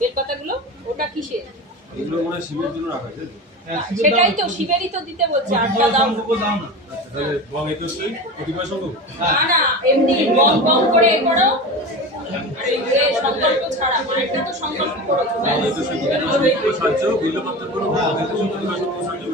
বেলপাতাগুলো ওটা কিসের? এগুলো মনে শিবের জন্য রাখা আছে। সেটাই তো শিবেরই তো দিতে বলছে। আটটা দাও না। আচ্ছা তাহলে বং একুশই প্রতিমা সঙ্গ না না এমনি বং বং করে করো। আরে এই সংকল্প ছাড়া মায়েরটা তো সংকল্প করো। বং একুশই প্রতিমা সঙ্গ সাহায্য বিল্লপত্র করো। বং একুশই প্রতিমা সঙ্গ সাহায্য